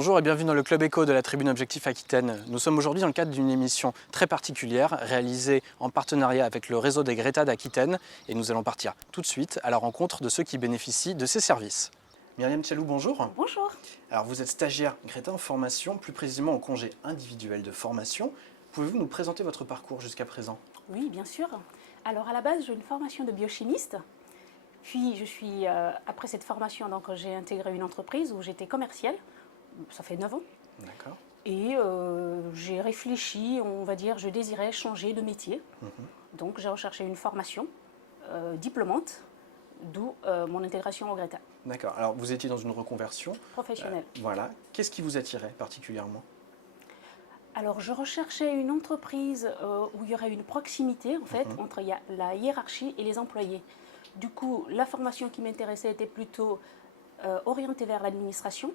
Bonjour et bienvenue dans le Club Éco de la Tribune Objectif Aquitaine. Nous sommes aujourd'hui dans le cadre d'une émission très particulière réalisée en partenariat avec le réseau des Greta d'Aquitaine et nous allons partir tout de suite à la rencontre de ceux qui bénéficient de ces services. Myriam Tchalou, bonjour. Bonjour. Alors vous êtes stagiaire Greta en formation, plus précisément en congé individuel de formation. Pouvez-vous nous présenter votre parcours jusqu'à présent? Oui, bien sûr. Alors à la base, j'ai une formation de biochimiste. Puis après cette formation, donc, j'ai intégré une entreprise où j'étais commerciale. Ça fait 9 ans. D'accord. Et j'ai réfléchi, on va dire, je désirais changer de métier. Donc j'ai recherché une formation diplômante, d'où mon intégration au Greta. D'accord. Alors vous étiez dans une reconversion Professionnelle. Voilà. Qu'est-ce qui vous attirait particulièrement? Alors je recherchais une entreprise où il y aurait une proximité en fait entre la hiérarchie et les employés. Du coup, la formation qui m'intéressait était plutôt orientée vers l'administration.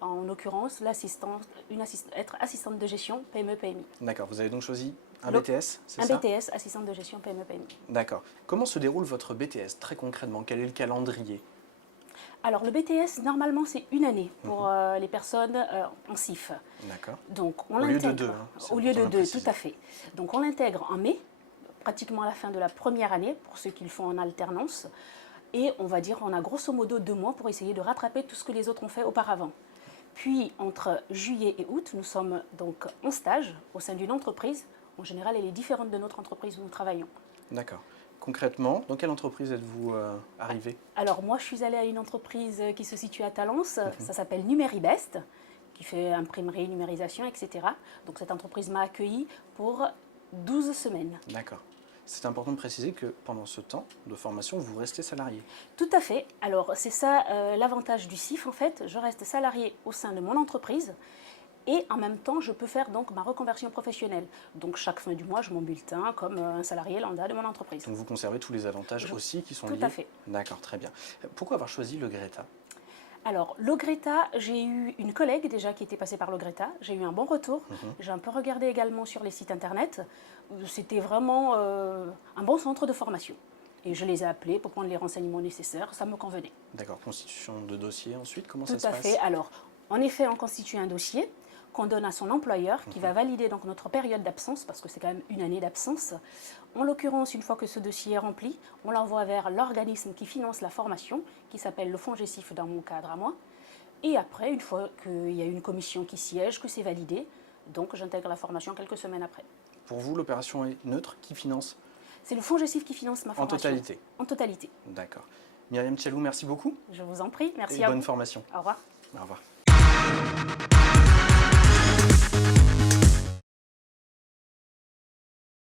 En l'occurrence, être assistante de gestion PME-PMI. D'accord, vous avez donc choisi un BTS, c'est ça? Un BTS, assistante de gestion PME-PMI. D'accord. Comment se déroule votre BTS très concrètement? Quel est le calendrier? Alors le BTS, normalement, c'est une année pour les personnes en CIF. D'accord. Donc on Au lieu de l'intègre. deux. Au lieu de deux, tout à fait. Donc on l'intègre en mai, pratiquement à la fin de la première année, pour ceux qui le font en alternance. Et on va dire, on a grosso modo 2 mois pour essayer de rattraper tout ce que les autres ont fait auparavant. Puis, entre juillet et août, nous sommes donc en stage au sein d'une entreprise. En général, elle est différente de notre entreprise où nous travaillons. D'accord. Concrètement, dans quelle entreprise êtes-vous arrivé? Alors, moi, je suis allée à une entreprise qui se situe à Talence. Ça s'appelle Numeribest, qui fait imprimerie, numérisation, etc. Donc, cette entreprise m'a accueillie pour 12 semaines. D'accord. C'est important de préciser que pendant ce temps de formation, vous restez salarié. Tout à fait. Alors, c'est ça l'avantage du CIF, en fait. Je reste salarié au sein de mon entreprise et en même temps, je peux faire donc ma reconversion professionnelle. Donc, chaque fin du mois, je mon bulletin comme un salarié lambda de mon entreprise. Donc, vous conservez tous les avantages aussi qui sont liés? Tout à fait. D'accord, très bien. Pourquoi avoir choisi le Greta? Alors, le Greta, j'ai eu une collègue déjà qui était passée par le Greta. J'ai eu un bon retour. J'ai un peu regardé également sur les sites internet. C'était vraiment un bon centre de formation. Et je les ai appelés pour prendre les renseignements nécessaires. Ça me convenait. D'accord. Constitution de dossier ensuite, comment ça se Tout à passe? fait. Alors, en effet, on constitue un dossier qu'on donne à son employeur qui va valider donc notre période d'absence, parce que c'est quand même une année d'absence. En l'occurrence, une fois que ce dossier est rempli, on l'envoie vers l'organisme qui finance la formation, qui s'appelle le FONGECIF dans mon cadre à moi. Et après, une fois qu'il y a une commission qui siège, que c'est validé, donc j'intègre la formation quelques semaines après. Pour vous, l'opération est neutre? Qui finance? C'est le FONGECIF qui finance ma formation. En totalité? En totalité. D'accord. Myriam Tchalou, merci beaucoup. Je vous en prie. Merci et à bonne vous. formation. Au revoir. Au revoir.